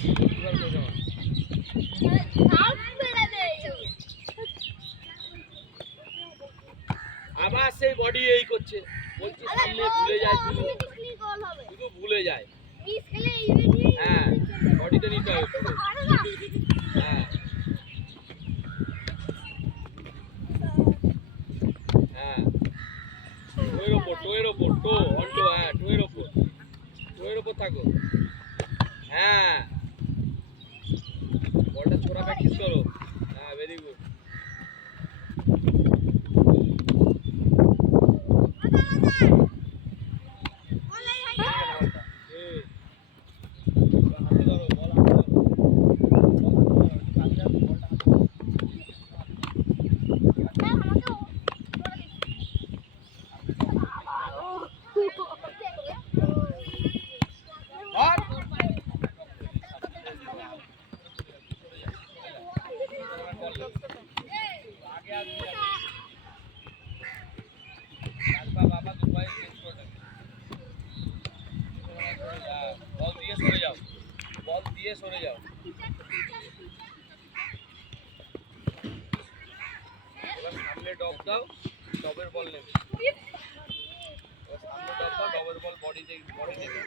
আবার সেই বডি এই করছে বলছে ভুলে যায় শুধু ভুলে যায় হ্যাঁ নিতে হবে হ্যাঁ হ্যাঁ ওপর ওপর টো হ্যাঁ ওপর ওপর থাকো হ্যাঁ বল দিয়ে সরে যাও এবার সামনে ডব দাও ডবের বল নেবে সামনে ডবের বল বডি নেবে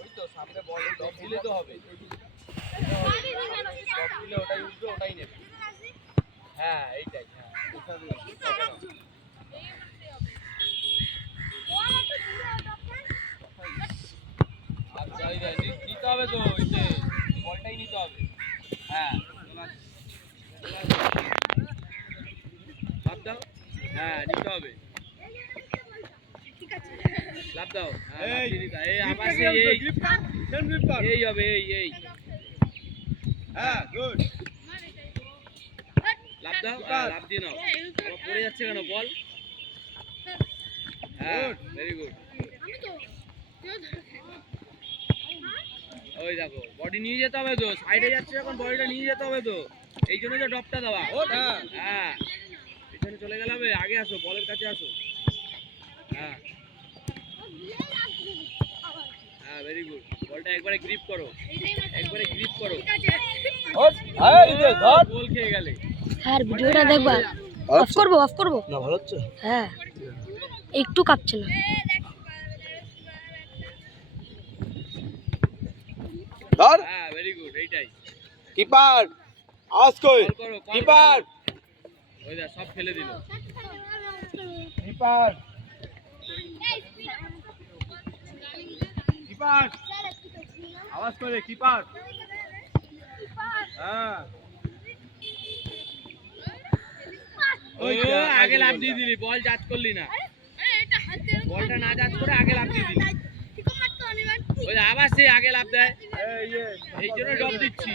ওই তো সামনে বল ডব দিলে তো হবে হ্যাঁ, হ্যাঁ। নিতে হবে তো ওইতে নিতে হবে হ্যাঁ লাভ দাও হ্যাঁ নিতে হবে লাভ দাও হ্যাঁ, এই এই এই এই হবে এই এই হ্যাঁ গুড দাও oh, হ্যাঁ, চলে গেলাম আগে আসো বলের কাছে আসো হ্যাঁ হ্যাঁ ভেরি গুড বলটা একবারে গ্রিপ করো একবারে গ্রিপ করো গোল oh, খেয়ে গেলে আর হ্যাঁ, ভিডিওটা দেখবা অফ আচ্ছা। করবো অফ করবো না ভালো হচ্ছে হ্যাঁ একটু কাঁপছে না ধর ভেরি হ্যাঁ, গুড এইটাই কিপার আজ কই কিপার ওই যা সব ফেলে দিল কিপার কিপার আওয়াজ করে কিপার হ্যাঁ আগে লাভ দিয়ে দিলি বল জাত করলি না বলটা না জাত করে আগে লাভ দিয়ে দিলি হ্যাঁ, ওই আবার সে আগে লাভ দেয় এই জন্য ডব দিচ্ছি